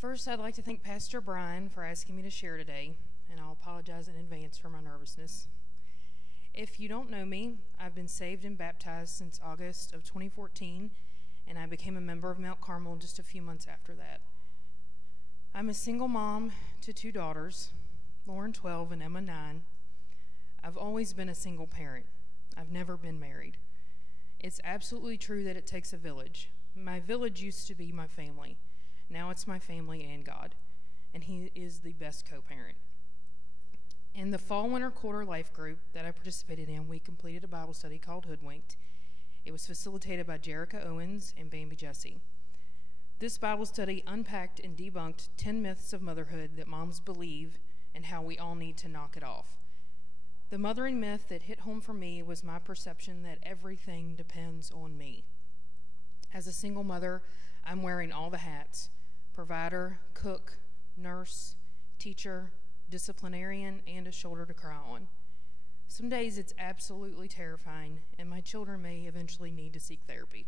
First, I'd like to thank Pastor Brian for asking me to share today, and I'll apologize in advance for my nervousness. If you don't know me, I've been saved and baptized since August of 2014, and I became a member of Mount Carmel just a few months after that. I'm a single mom to two daughters, Lauren 12 and Emma 9. I've always been a single parent. I've never been married. It's absolutely true that it takes a village. My village used to be my family. Now it's my family and God, and He is the best co-parent. In the fall-winter quarter life group that I participated in, we completed a Bible study called Hoodwinked. It was facilitated by Jerica Owens and Bambi Jesse. This Bible study unpacked and debunked 10 myths of motherhood that moms believe and how we all need to knock it off. The mothering myth that hit home for me was my perception that everything depends on me. As a single mother, I'm wearing all the hats: provider, cook, nurse, teacher, disciplinarian, and a shoulder to cry on. Some days it's absolutely terrifying, and my children may eventually need to seek therapy.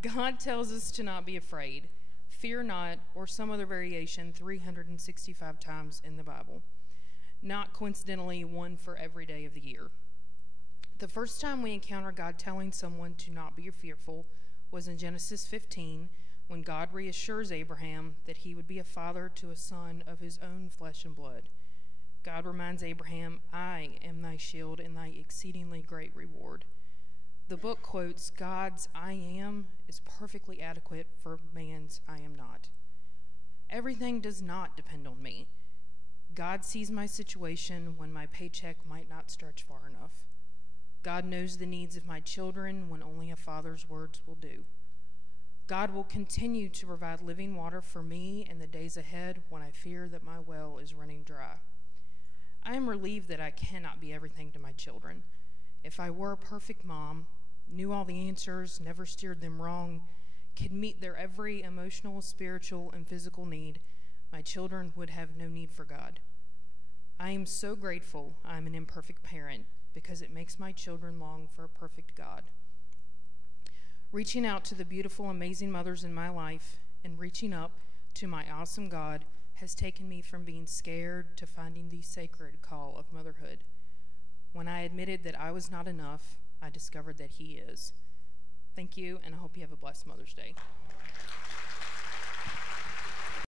God tells us to not be afraid, fear not, or some other variation 365 times in the Bible. Not coincidentally, one for every day of the year. The first time we encounter God telling someone to not be fearful was in Genesis 15, when God reassures Abraham that he would be a father to a son of his own flesh and blood. God reminds Abraham, "I am thy shield and thy exceedingly great reward." The book quotes, God's "I am" is perfectly adequate for man's "I am not." Everything does not depend on me. God sees my situation when my paycheck might not stretch far enough. God knows the needs of my children when only a father's words will do. God will continue to provide living water for me in the days ahead when I fear that my well is running dry. I am relieved that I cannot be everything to my children. If I were a perfect mom, knew all the answers, never steered them wrong, could meet their every emotional, spiritual, and physical need, my children would have no need for God. I am so grateful I'm an imperfect parent because it makes my children long for a perfect God. Reaching out to the beautiful, amazing mothers in my life and reaching up to my awesome God has taken me from being scared to finding the sacred call of motherhood. When I admitted that I was not enough, I discovered that He is. Thank you, and I hope you have a blessed Mother's Day.